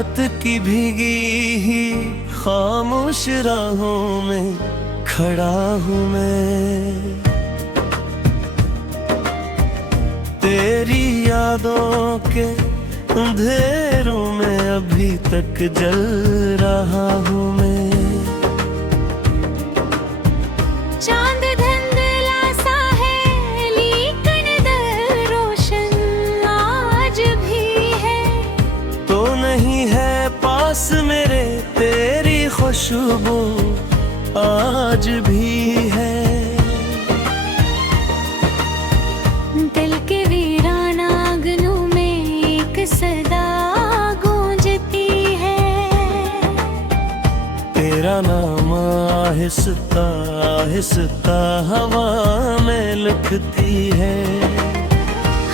रात की भीगी ही खामोश राहों में खड़ा हूँ मैं। तेरी यादों के अंधेरों में अभी तक जल रहा हूँ मैं। चांद धुंधला सा है लेकिन दिल रोशन आज भी है। तो नहीं है पास मेरे तेरी खुशबू आज भी है। दिल के वीराना आंगनों में एक सदा गूंजती है। तेरा नाम आहिस्ता आहिस्ता हवा में लिखती है।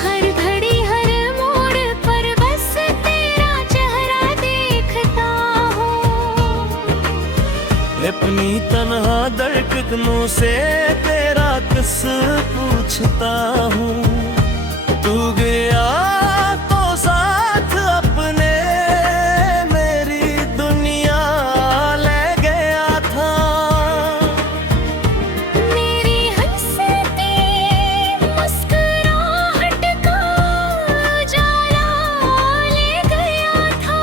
हर घड़ी हर मोड़ पर बस तेरा चेहरा देखता हूँ। अपनी तन्हा धड़कनों से तेरा किस पूछता हूँ। तू गया तो साथ अपने मेरी दुनिया ले गया था। मेरी हंसती मुस्कुराहट का उजाला ले गया था।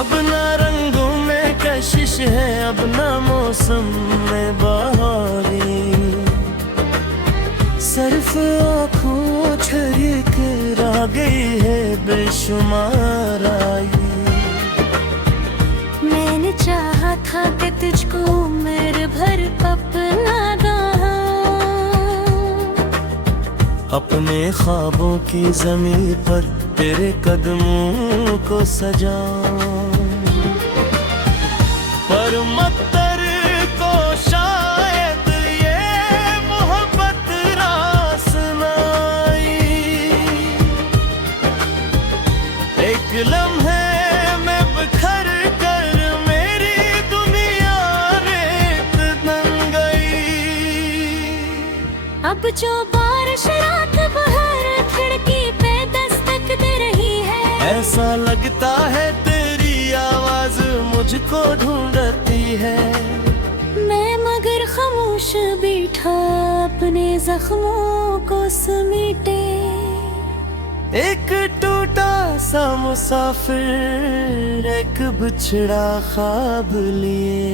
अब ना रंगों में कशिश है, अब ना मौसम में बहारी। सिर्फ आँखों झरी कर गई है बेशुमार आई। मैंने चाहा था कि तुझको मेरे भर अपना अपने ख्वाबों की ज़मीन पर तेरे कदमों को सजाऊं। पर मत्तर को शायद ये मोहब्बत रास न आई। एक लम्हे में बिखर कर मेरी दुनिया रेत बन गई। अब जो बारिश रात भर खिड़की पे दस्तक दे रही है। ऐसा लगता है तेरी आवाज मुझको ढूंढती है। मैं मगर खामोश बैठा अपने जख्मों को समेटे। एक टूटा सा मुसाफिर एक बिछड़ा ख्वाब लिए।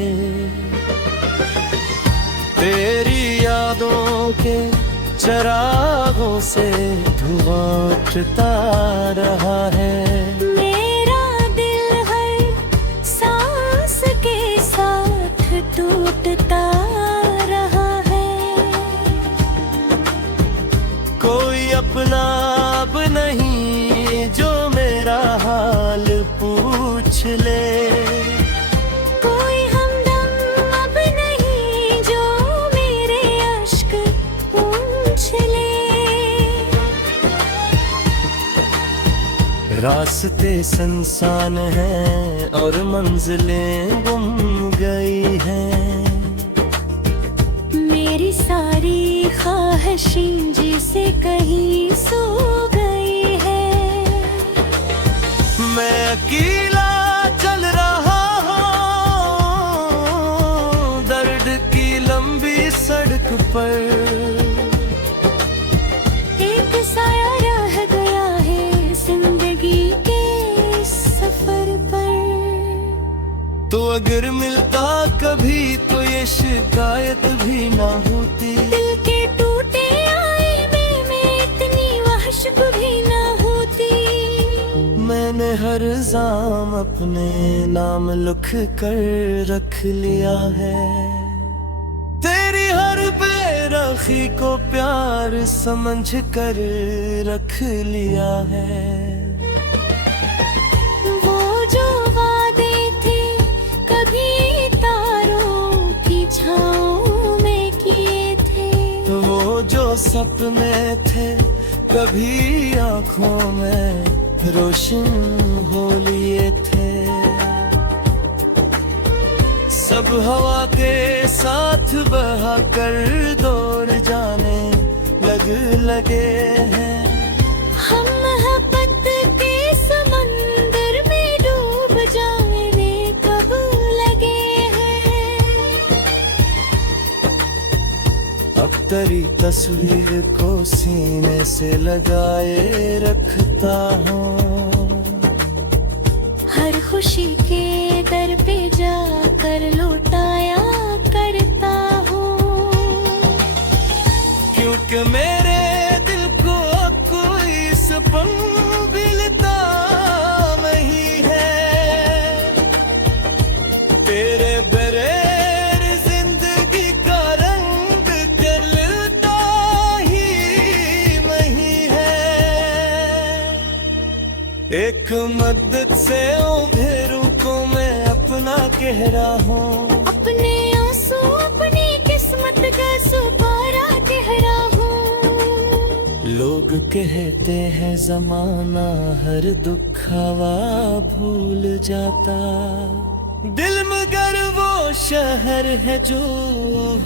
तेरी यादों के चरागों से धुआं उठता रहा है। मेरा दिल हर सांस के साथ टूटता रहा है। कोई अपना अब नहीं जो मेरा हाल पूछ ले। कोई हमदम अब नहीं जो मेरे अश्क पूछ ले। रास्ते सुनसान हैं और मंजिलें गुम गई हैं। मेरी सारी ख्वाहिशें जिसे कहीं सो गई है। मैं अकेला चल रहा हूँ दर्द की लंबी सड़क पर। एक साया रह गया है जिंदगी के सफर पर। तो अगर मिलता कभी तो ये शिकायत भी ना होती। दिल के टूटे आईने में इतनी वहशत भी ना होती। मैंने हर जाम अपने नाम लिख कर रख लिया है। तेरी हर बेरखी को प्यार समझ कर रख लिया है। वो जो वादे थे कभी तारों की छाँव में किए थे। वो जो सपने थे कभी आँखों में रोशन हो लिए थे। सब हवा के साथ बहा कर दौड़ जाने लगे हैं। हम मोहब्बत के तेरी तस्वीर को सीने से लगाए रखता हूँ। हर खुशी के दर पे जाकर लौटाया करता हूँ। क्योंकि मेरे दिल को कोई सपन मिलता नहीं है, तेरे बगैर जिंदगी का रंग चलता ही नहीं है। एक मदद से अंधेरों को मैं अपना कह रहा हूँ, अपने आंसू अपनी किस्मत का सुपारा कह रहा हूँ। लोग कहते हैं जमाना हर दुखावा भूल जाता, दिल मगर वो शहर है जो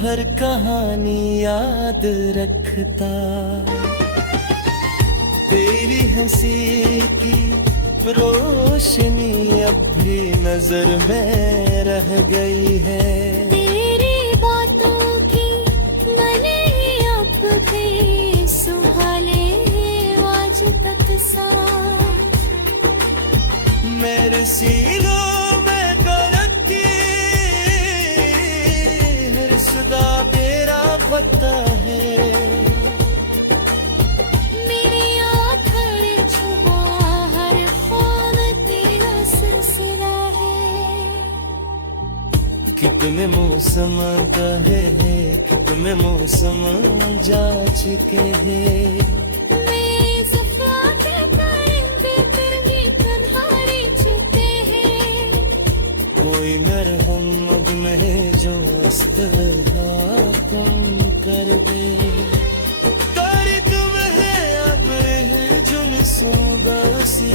हर कहानी याद रखता। तेरी हंसी की रोशनी अब भी नजर में रह गई है, तेरी बातों की मैंने अब भी सुहाले आज तक साथ। मेरे सीनों में करती हर सदा तेरा पता है। मेरी आँखें छुपा हर ख्वाब तेरा सिलसिला है। कितने मौसम कहे हैं, कितने मौसम जा चुके हैं। मैं सफाते करेंगे फिर भी तन्हारे छुपे हैं। कोई मरहम में जो अस्तिला कम कर दे, तारी तुम है अब जुल्सों बसी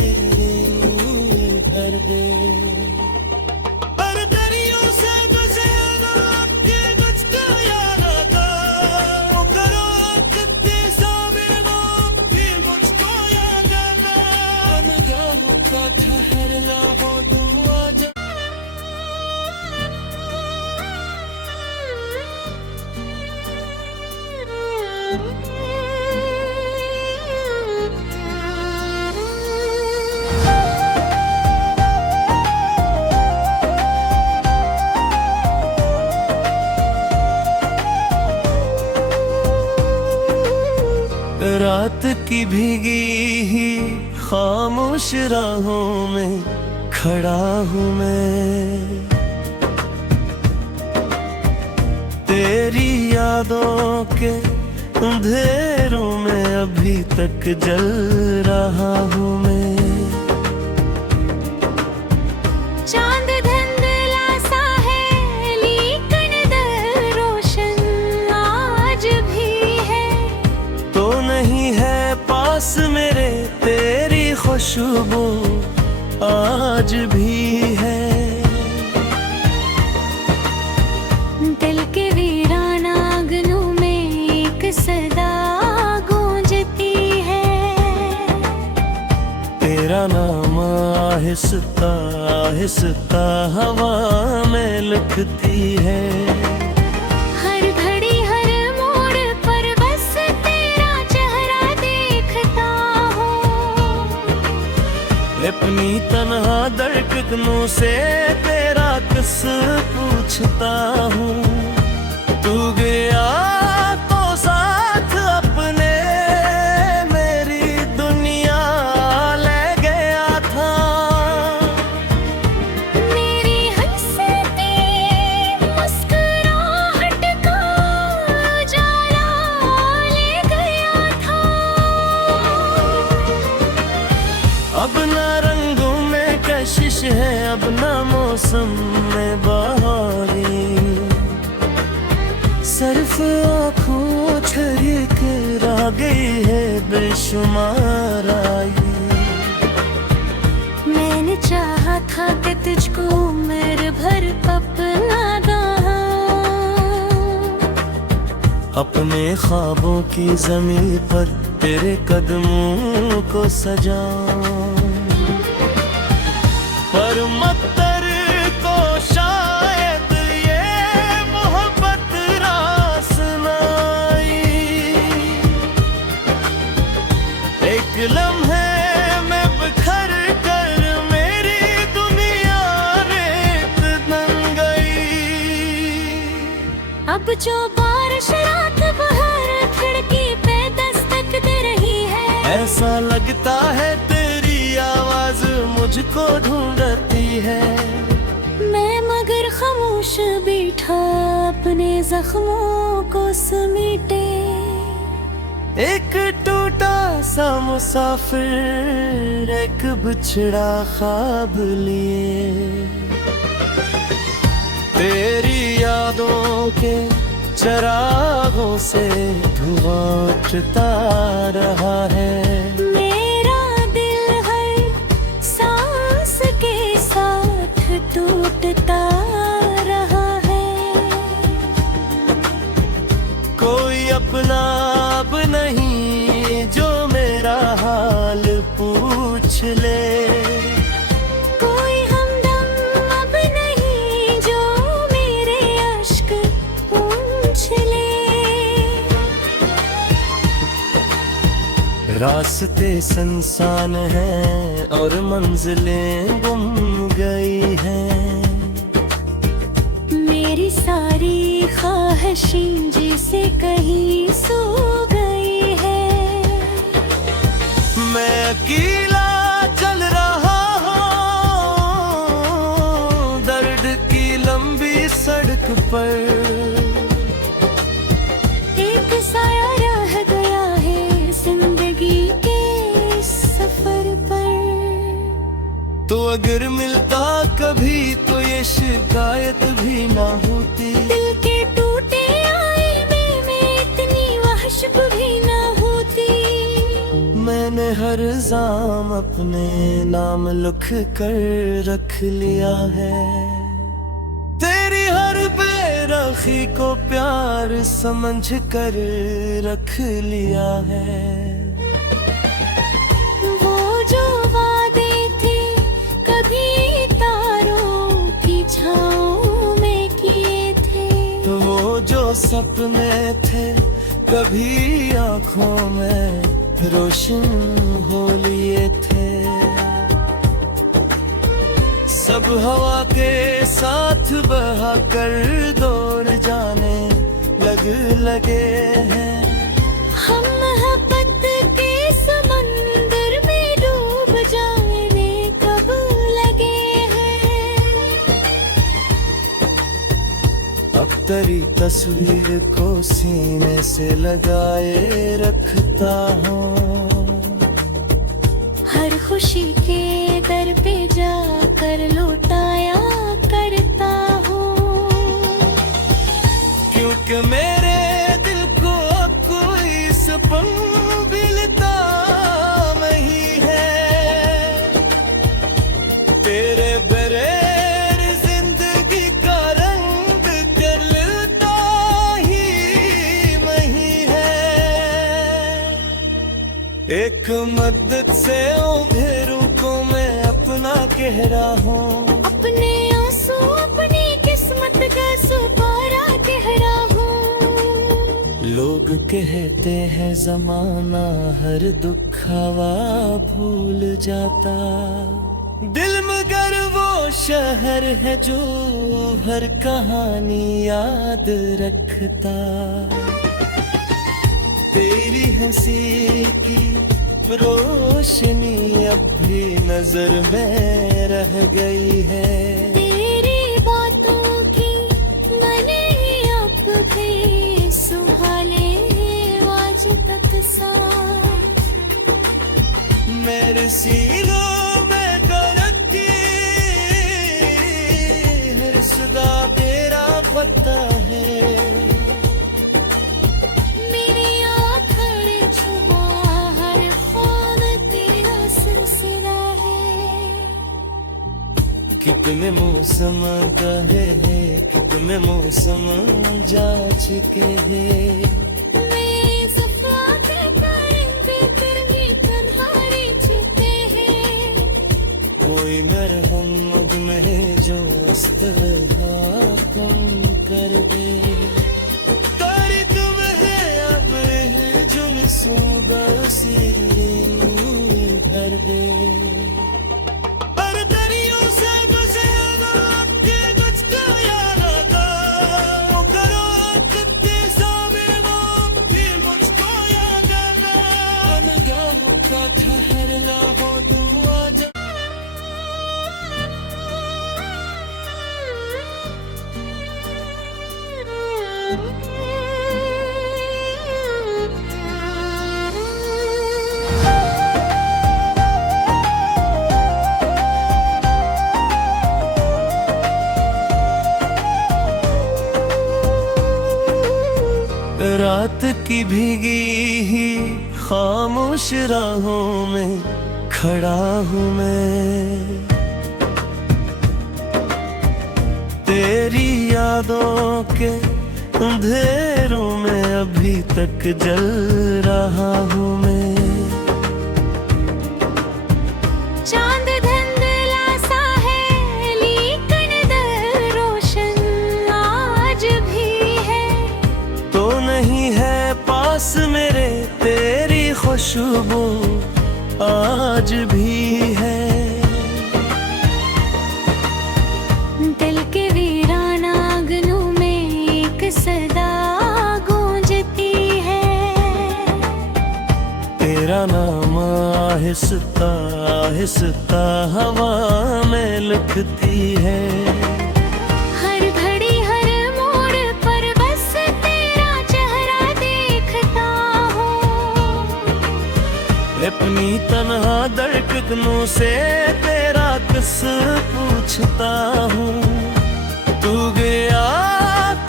भर दे। ठहरना हो दुआ जा रात की भीगी ही खामोश राहों में खड़ा हूँ मैं, तेरी यादों के अंधेरों में अभी तक जल रहा हूँ मैं। चांद धुंधला सा है लेकिन दिल रोशन आज भी है। तो नहीं है पास मेरे तेरी खुशबू आज भी है। दिल के वीराना आंगनों में एक सदा गूंजती है। तेरा नाम आहिस्ता आहिस्ता हवा में लिखती है। हर घड़ी हर मोड़ पर बस तेरा चेहरा देखता हूँ। अपनी तन्हा धड़कनों से तेरा किस पूछता हूँ। तू गया तो साथ अपने मेरी दुनिया ले गया था। मेरी हंसती मुस्कुराहट का उजाला ले गया था। अब ना रंगों में कशिश है, अब ना मौसम में बहारी, सिर्फ आँखों छरिक रह गई है बेशुमार आई। मैंने चाहा था कि तुझको मेरे भर अपना दहा। अपने ख्वाबों की ज़मीं पर तेरे कदमों को सजाऊं, पर मत्तर को शायद ये मोहब्बत रास न आई। अब जो बारिश रात भर खिड़की पे दस्तक दे रही है। ऐसा लगता है तेरी आवाज मुझको ढूंढती है। मैं मगर खामोश बैठा अपने जख्मों को समेटे। एक टूटा सा मुसाफिर एक बिछड़ा ख्वाब लिए। तेरी यादों के चरागों से धुआं उठता रहा है। मेरा दिल हर सांस के साथ टूटता रहा है। कोई अपना अब नहीं जो मेरा हाल पूछ ले। कोई हमदम अब नहीं जो मेरे अश्क पूछ ले। रास्ते सुनसान हैं और मंजिलें गुम गई हैं। मेरी सारी ख्वाहिशें जैसे कहीं सो गई है। मैं अकेला चल रहा हूँ दर्द की लंबी सड़क पर। एक साया रह गया है जिंदगी के सफर पर। तो अगर मिलता कभी तो ये शिकायत भी ना होती। दिल के टूटे आईने में इतनी वहशत भी ना होती। मैंने हर जाम अपने नाम लिख कर रख लिया है। तेरी हर बेरखी को प्यार समझ कर रख लिया है। वो जो वादे थे कभी तारों की छाँव में किए थे। वो जो सपने थे कभी आंखों में रोशन हो लिए थे। सब हवा के साथ बहा कर दौड़ जाने लगे हैं। हम मोहब्बत के समंदर में डूब जाने कब लगे हैं। अब तेरी तस्वीर को सीने से लगाए रखता हूँ। हर खुशी के दर पे जाकर लौटाया करता हूँ। क्योंकि मेरे दिल को कोई सपन मिलता नहीं है। तेरे बगैर जिंदगी का रंग चलता ही नहीं है। एक मदद से अंधेरों को मैं अपना कह रहा हूँ। अपने आंसू अपनी किस्मत का सुपारा कह रहा हूँ। लोग कहते हैं जमाना हर दुख हवा भूल जाता। दिल मगर वो शहर है जो हर कहानी याद रखता। तेरी हंसी की रोशनी अब भी नजर में रह गई है। तेरी बातों की मैंने अब भी सुहाले आज तक सा। मेरे सीनों में करती हर सदा तेरा पता है। मेरी आँखें छुपा हर खून तेरा सिलसिला है। कितने मौसम गए हैं कितने मौसम जा चुके हैं। कोई मरहम मुझ में जो अस्तगा कम कर दे। तारी तुम है अब जुल्सों बसी कर दे। रात की भीगी ही खामोश राहों में खड़ा हूँ मैं, तेरी यादों के अंधेरों में अभी तक जल रहा हूँ मैं। चांद धुंधला सा है लेकिन दिल रोशन आज भी है। तो नहीं है पास मेरे तेरी खुशबू आज भी है। दिल के वीराना आंगनों में एक सदा गूंजती है। तेरा नाम आहिस्ता आहिस्ता हवा में लिखती है। हर घड़ी हर मोड़ पर बस तेरा चेहरा देखता हूँ। अपनी तन्हा धड़कनों से तेरा किस पूछता हूँ। तू गया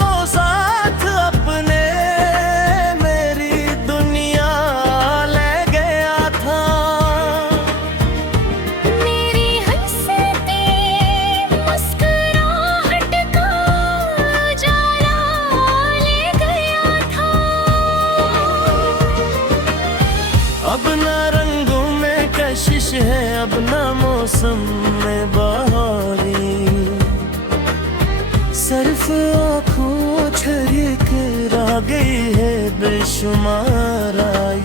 तो साथ अपने मेरी दुनिया ले गया था। मेरी हंसती मुस्कुराहट का उजाला ले गया था। अब ना रंगों में कशिश है, अब ना मौसम में बहारी। सिर्फ आँखों झरी कर गई है बेशुमार आई।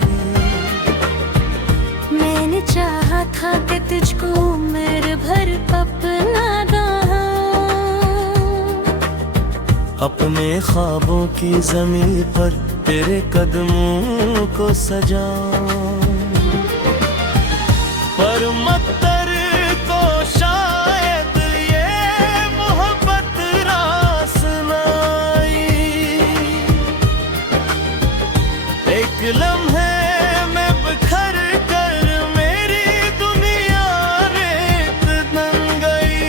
मैंने चाहा था कि तुझको उम्र भर अपना अपने ख्वाबों की ज़मीन पर तेरे कदमों को सजाऊं। पर मत्तर को शायद ये मोहब्बत रास न आई। एक लम्हे में बिखर कर मेरी दुनिया रेत बन गई।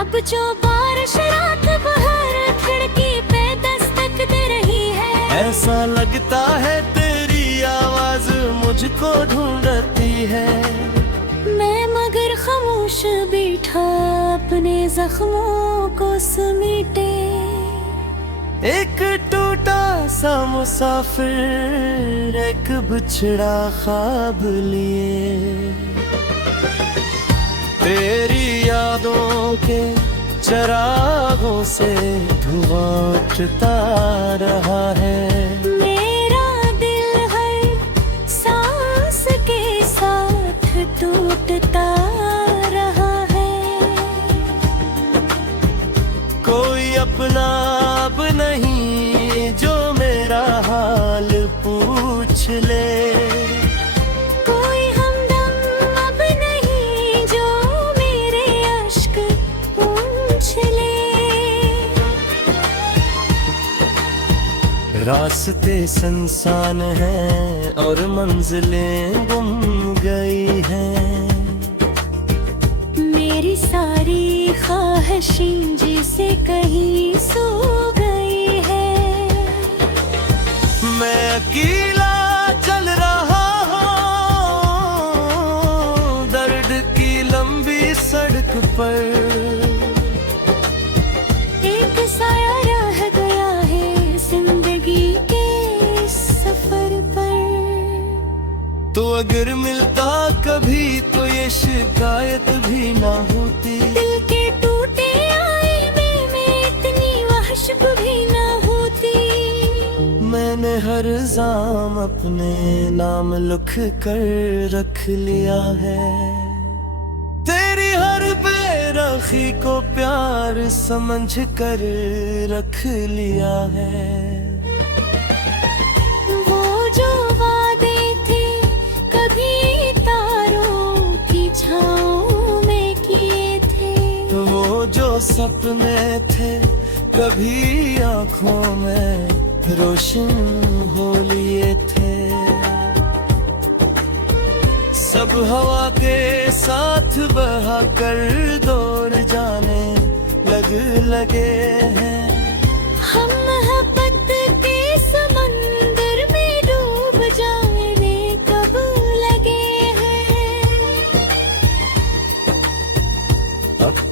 अब जो बारिश रात भर खिड़की पे दस्तक दे रही है। ऐसा लगता है तेरी आवाज मुझको ढूंढती है। मैं मगर खामोश बैठा अपने जख्मों को समेटे। एक टूटा सा मुसाफिर एक बिछड़ा ख्वाब लिए। तेरी यादों के चरागों से धुआं उठता रहा है। मेरा दिल हर सांस के साथ टूटता रहा है। कोई अपना अब नहीं जो मेरा हाल पूछ ले। कोई हमदम अब नहीं जो मेरे अश्क पूछ ले। रास्ते सुनसान हैं और मंजिलें गुम गई हैं। मेरी सारी ख्वाहिशें जिसे कहीं सो गई है। मैं अकेला चल रहा हूँ दर्द की लंबी सड़क पर। एक साया रह गया है जिंदगी के सफर पर। तो अगर मिलता कभी तो ये शिकायत भी ना होती। दिल के टूटे आईने में इतनी वहशत भी ना होती। मैंने हर जाम अपने नाम लिख कर रख लिया है। तेरी हर बेरखी को प्यार समझ कर रख लिया है। वो जो वादे थे कभी तारों की छाँव में किए थे। वो जो सपने थे कभी आँखों में रोशन हो लिए थे। सब हवा के साथ बहा कर दौड़ जाने लगे हैं। हम मोहब्बत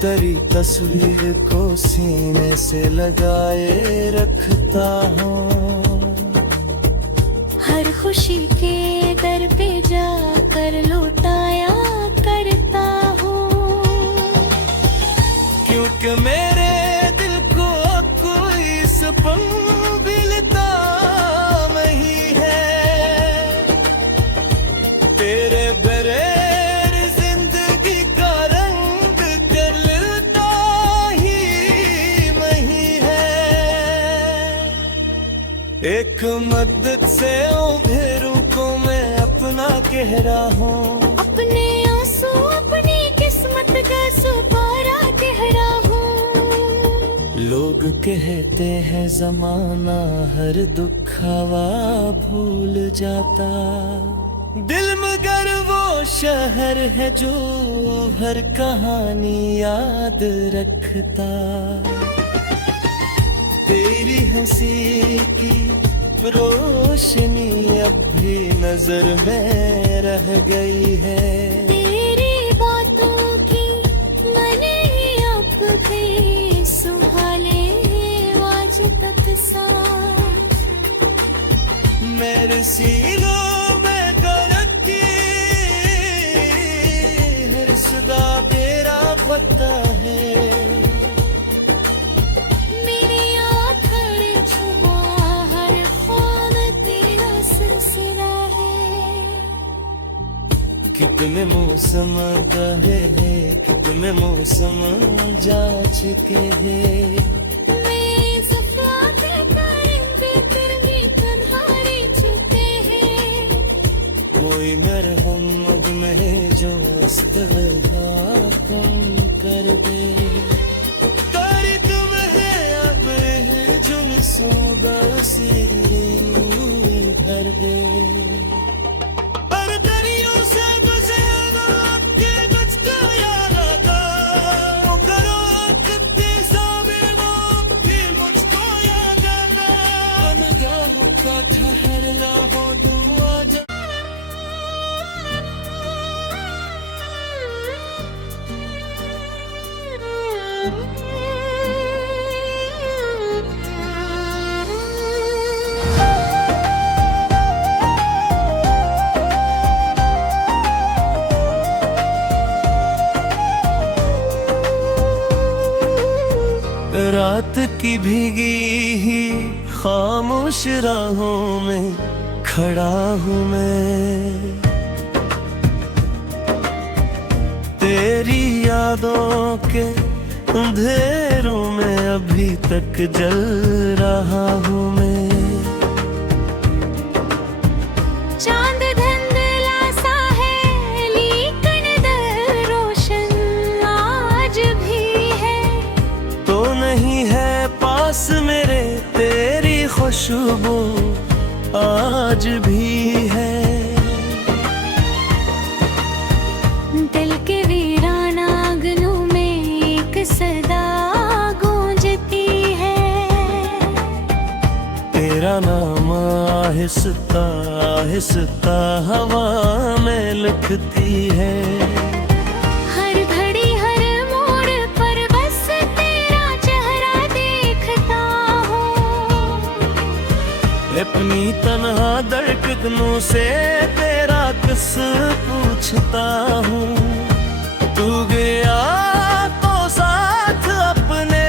तेरी तस्वीर को सीने से लगाए रखता हूँ। हर खुशी के दर पे जाकर लौटाया करता हूँ। क्योंकि मेरे दिल को कोई सपन भी मिलता नहीं है। तेरे बगैर जिंदगी का रंग कर लेता ही नहीं है। एक मदद से उभेरू को मैं अपना कह रहा हूँ। अपने आंसू अपनी किस्मत का सुपारा कह रहा हूँ। लोग कहते हैं जमाना हर दुख हवा भूल जाता, दिल मगर वो शहर है जो हर कहानी याद रखता। तेरी हंसी की रोशनी अब भी नजर में रह गई है। तेरी बातों की मैंने अब भी संभाले आज तक सा। मेरे सीनों में दर्द की हर सदा तेरा पता है। मेरी आँखें छुपा हर ख्वाब तेरा सिलसिला है। कितने मौसम गए हैं, कितने मौसम जा चुके हैं। मैं सफाते करेंगे फिर भी तन्हारे चुके हैं। कोई मरहम में जो अस्तगफा कम कर दे। तारी तुम है अब जुल्सों का सीन भर दे। पर दरियों से गुजरना आपके बच का याद आता। वो करो कितने साबिर नाम भी मुझको याद आता। निगाहों का ठहरना हो दुआ जा। रात की भीगी ही खामोश राहों में खड़ा हूँ मैं। तेरी यादों के अंधेरों में अभी तक जल रहा हूँ मैं। चांद धुंधला सा है लेकिन दिल रोशन आज भी है। तो नहीं है पास मेरे तेरी खुशबू आज भी है। दिल के वीराना आंगनों में एक सदा गूंजती है। तेरा नाम आहिस्ता आहिस्ता हवा में लिखती है। हर घड़ी हर मोड़ पर बस तेरा चेहरा देखता हूँ। अपनी तन्हा धड़कनों से तेरा किस पूछता हूँ। तू गया तो साथ अपने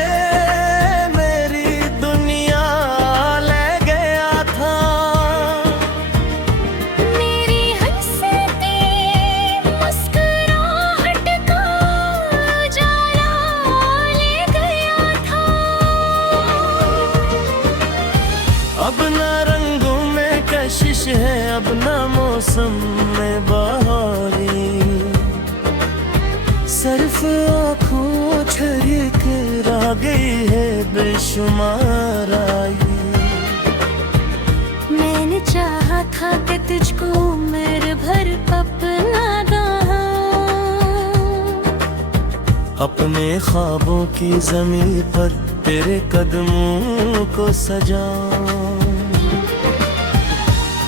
मेरी दुनिया ले गया था। मेरी हंसती मुस्कुराहट का उजाला ले गया था। अब ना रंगों में कशिश है, अब ना मौसम में बहारी। सिर्फ आँखों छलक आ गई है बेशुमार आई। मैंने चाहा था कि तुझको उम्र भर अपना अपने ख्वाबों की ज़मीं पर तेरे कदमों को सजाऊं।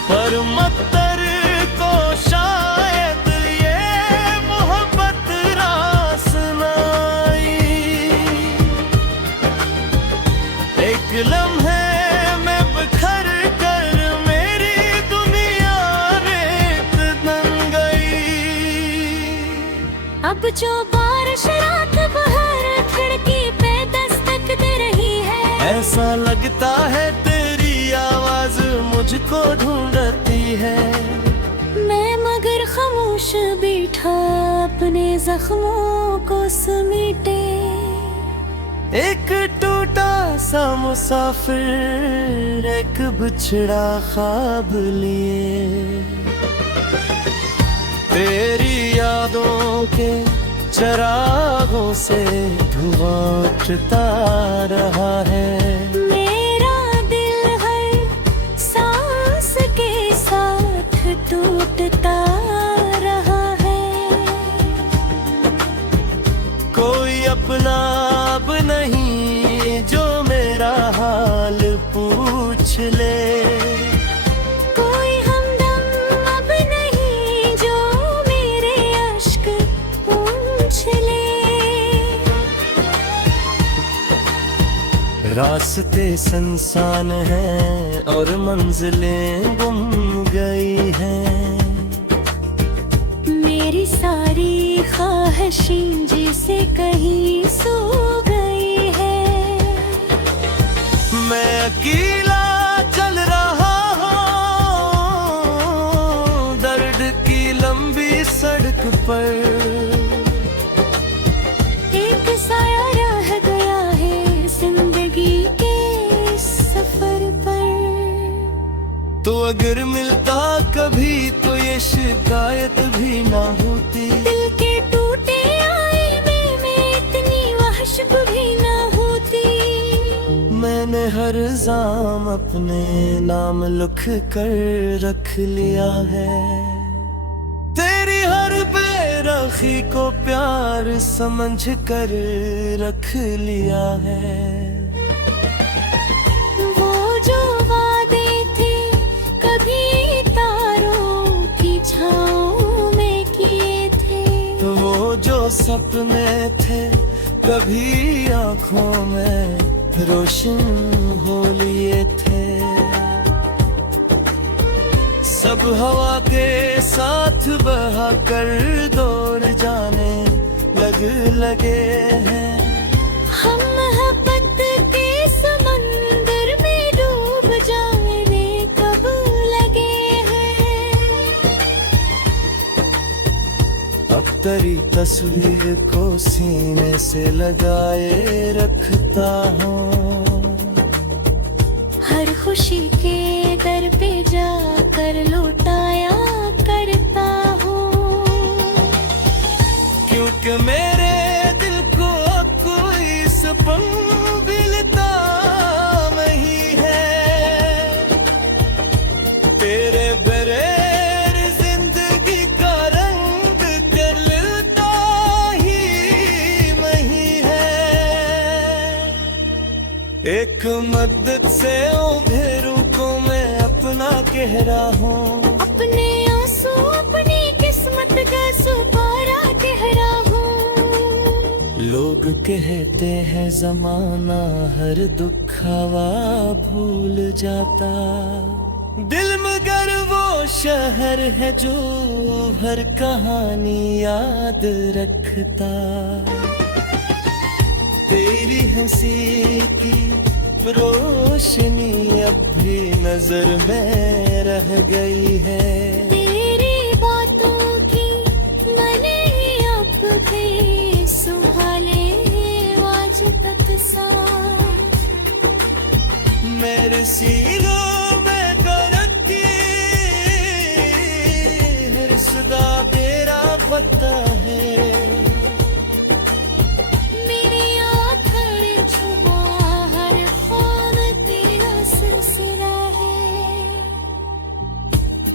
पर मत्तर को शायद ये मोहब्बत रास न आई। लम्हे में बिखर कर मेरी दुनिया रेत बन गई। अब जो बारिश रात भर खिड़की पे दस्तक दे रही है, ऐसा लगता है तेरी आवाज मुझको ढूंढती है। मैं मगर खामोश बैठा अपने जख्मों को समेटे। एक टूटा सा मुसाफिर एक बिछड़ा ख्वाब लिए, तेरी यादों के चरागों से धुआं उठता रहा है। मेरा दिल हर सांस के साथ टूटता रहा है। कोई अपना अब नहीं जो मेरा हाल पूछ ले, कोई हमदम अब नहीं जो मेरे अश्क पूछ ले। रास्ते सुनसान हैं और मंजिलें गुम गई हैं। मेरी सारी ख्वाहिशें जिसे कहीं सो गई है। मैं अकेला चल रहा हूँ दर्द की लंबी सड़क पर। एक साया रह गया है जिंदगी के इस सफर पर। तो अगर मिलता कभी तो ये शिकायत भी ना होती। दिल के टूटे आईने में इतनी वहशत भी ना होती। मैंने हर जाम अपने नाम लिख कर रख लिया है। तेरी हर बेरखी को प्यार समझ कर रख लिया है। वो जो वादे थे कभी तारों की छाँव में किए थे, वो जो सपने थे कभी आंखों में रोशन हो लिए थे। सब हवा के साथ बहा कर दौड़ जाने लगे हैं। हम मोहब्बत के समंदर में डूब जाने कब लगे हैं। अब तेरी तस्वीर को सीने से लगाए रखता हूँ। हर खुशी के दर पे जाकर लौटाया करता हूँ। क्योंकि मेरे दिल को कोई संभलता नहीं है। तेरे बगैर जिंदगी का रंग करता ही नहीं है। एक मदद से अंधेरों को मैं अपना कह रहा हूँ। अपने आंसू अपनी किस्मत का सुपारा कह रहा हूँ। लोग कहते हैं जमाना हर दुख हवा भूल जाता। दिल मगर वो शहर है जो हर कहानी याद रखता। तेरी हंसी की रोशनी अब भी नजर में रह गई है। तेरी बातों की मैंने अब भी संभाले आज तक सा। मेरे सीनों में करती हर सदा तेरा पता है। मेरी आँखें छुपा हर ख्वाब तेरा सिलसिला है।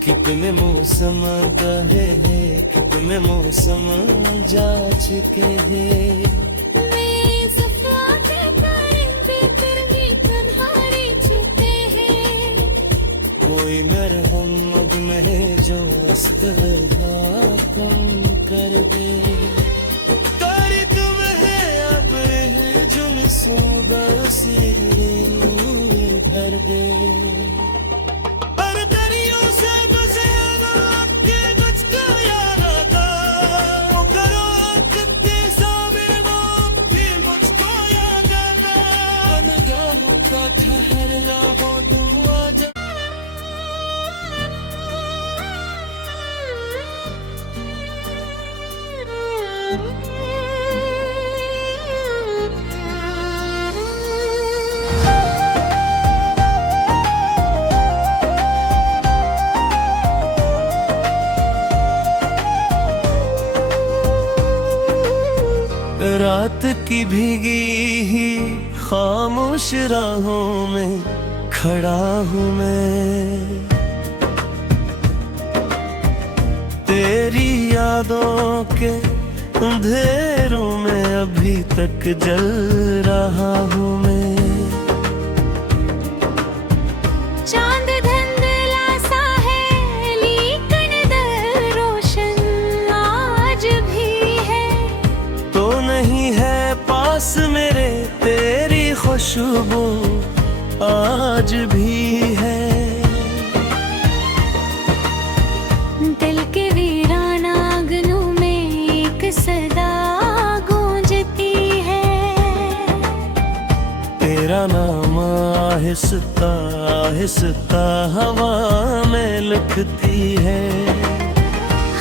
कितने मौसम गए हैं, कितने मौसम जा चुके हैं। मैं सफा के परिंदे फिर भी तन्हारे छुपे हैं। कोई मरहम में जो अस्तगा कम कर दे। तारीख में है अब जुल्सों बसीरे ठहरना हो दुआ जब रात की भीगी ही खामोश राहों में खड़ा हूँ मैं, तेरी यादों के अंधेरों में अभी तक जल रहा हूँ मैं। चांद धुंधला सा है लेकिन दिल रोशन आज भी है। तो नहीं है पास मेरे तेरी खुशबू आज भी है। दिल के वीराना आंगनों में एक सदा गूंजती है। तेरा नाम आहिस्ता आहिस्ता हवा में लिखती है।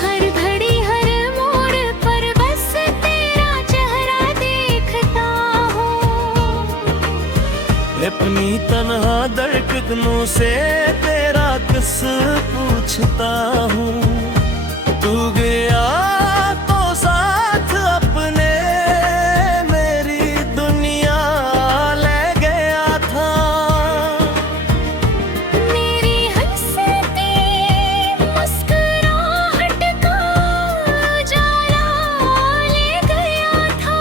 हर घड़ी हर मोड़ पर बस तेरा चेहरा देखता हूँ। अपनी तन्हा धड़कनों से तेरा किस पूछता हूँ। तू गया तो साथ अपने मेरी दुनिया ले गया था। मेरी हंसती मुस्कुराहट का उजाला ले गया था।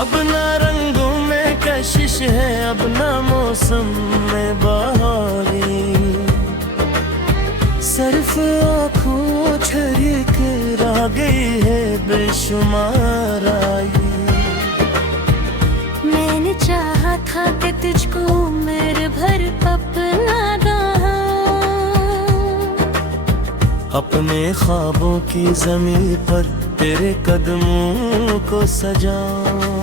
अब ना रंगों में कशिश है, अब ना मौसम में बहारी। सिर्फ आँखों झिलक रह गई है बेशुमार आई। मैंने चाहा था कि तुझको मेरे भर अपना अपने ख्वाबों की ज़मीन पर तेरे कदमों को सजाऊं।